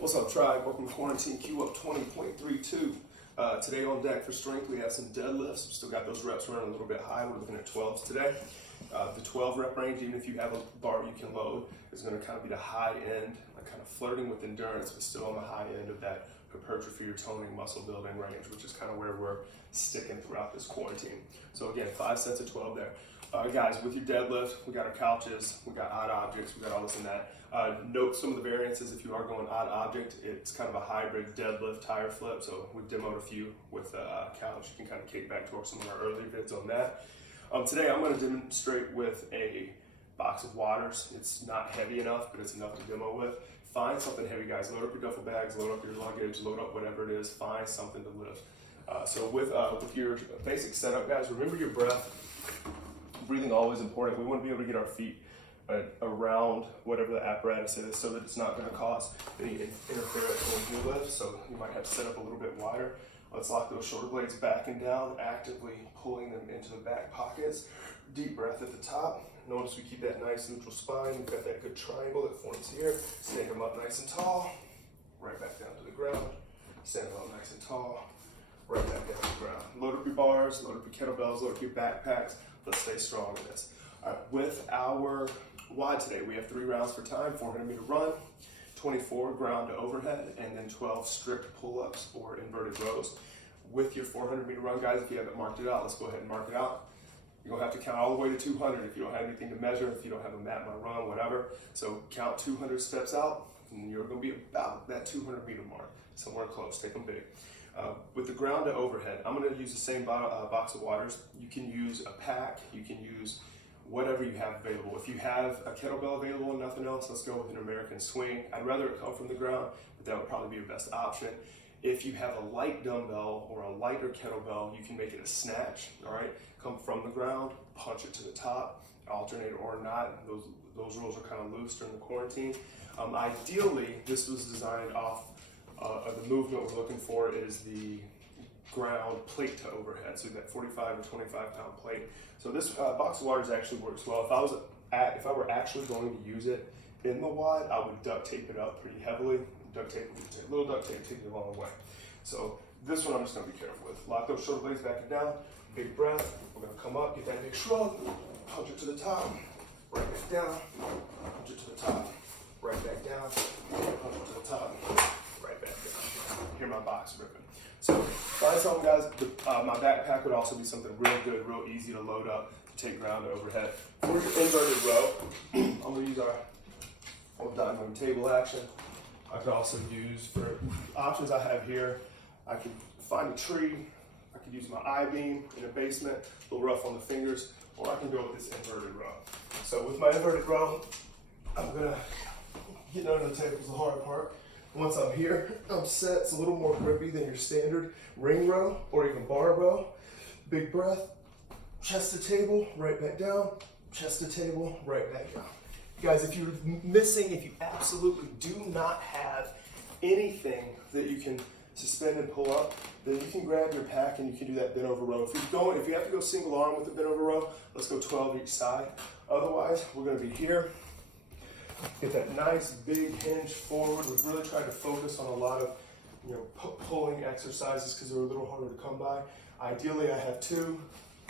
What's up, tribe? Welcome to Quarantine Q up 20.32. Today on deck for strength, we have some deadlifts. We still got those reps running a little bit high. We're looking at 12s today. The 12 rep range, even if you have a bar you can load, is going to kind of be the high end, like kind of flirting with endurance, but still on the high end of that hypertrophy or toning muscle building range, which is kind of where we're sticking throughout this quarantine. So again, 5 sets of 12 there. Guys, with your deadlift, we got our couches, we got odd objects, we got all this and that. Note some of the variances if you are going odd object. It's kind of a hybrid deadlift tire flip, so we've demoed a few with a couch. You can kind of kick back towards some of our earlier vids on that. Today I'm going to demonstrate with a box of waters. It's not heavy enough, but it's enough to demo with. Find something heavy, guys. Load up your duffel bags, load up your luggage, load up whatever it is. Find something to lift. So with your basic setup, guys, remember your breath. Breathing always important. We want to be able to get our feet around whatever the apparatus is so that it's not going to cause any interference when we lift. So you might have to set up a little bit wider. Let's lock those shoulder blades back and down, actively pulling them into the back pockets. Deep breath at the top. Notice we keep that nice neutral spine. We've got that good triangle that forms here. Stand them up nice and tall. Right back down to the ground. Stand them up nice and tall. Right back down to the ground. Load up your bars, load up your kettlebells, load up your backpacks. Let's stay strong in this. All right, with our wide today, we have 3 rounds for time, 400-meter run, 24 ground to overhead, and then 12 strict pull-ups or inverted rows. With your 400-meter run, guys, if you haven't marked it out, let's go ahead and mark it out. You're gonna have to count all the way to 200 if you don't have anything to measure, if you don't have a map, my run, whatever. So count 200 steps out, and you're gonna be about that 200-meter mark, somewhere close, take them big. With the ground to overhead, I'm going to use the same box of waters. You can use a pack, you can use whatever you have available. If you have a kettlebell available and nothing else, let's go with an American swing. I'd rather it come from the ground, but that would probably be your best option. If you have a light dumbbell or a lighter kettlebell, you can make it a snatch, all right? Come from the ground, punch it to the top, alternate or not. Those rules are kind of loose during the quarantine. Ideally, this was designed off the movement we're looking for is the ground plate to overhead, so that 45 or 25 pound plate. So this box of waters actually works well. If I were actually going to use it in the wad, I would duct tape it up pretty heavily. Duct tape, a little duct tape takes you a long way. So this one I'm just going to be careful with. Lock those shoulder blades back and down. Big breath. We're going to come up, get that big shrug, punch it to the top, right back down, punch it to the top, right back down, punch it to the top. Hear my box ripping. So find something, guys. My backpack would also be something real good, real easy to load up, to take ground to overhead. For your inverted row, I'm going to use our old diamond table action. I could also use, for options I have here, I could find a tree, I could use my I-beam in a basement, a little rough on the fingers, or I can go with this inverted row. So with my inverted row, I'm going to get under the table is the hard part. Once I'm here, I'm set. It's a little more grippy than your standard ring row or even bar row. Big breath, chest to table, right back down, chest to table, right back down. Guys, if you're missing, if you absolutely do not have anything that you can suspend and pull up, then you can grab your pack and you can do that bent over row. If you have to go single arm with the bent over row, let's go 12 each side. Otherwise, we're gonna be here. Get that nice big hinge forward. We've really tried to focus on a lot of pulling exercises because they're a little harder to come by. Ideally, I have 2,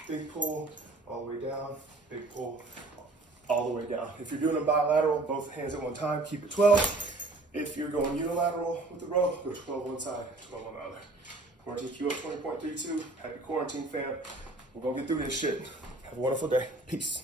big pull all the way down, big pull all the way down. If you're doing a bilateral, both hands at one time, keep it 12. If you're going unilateral with the row, go 12 one side, 12 on the other. Quarantine Q up 20.32. Happy quarantine, fam. We're gonna get through this shit. Have a wonderful day. Peace.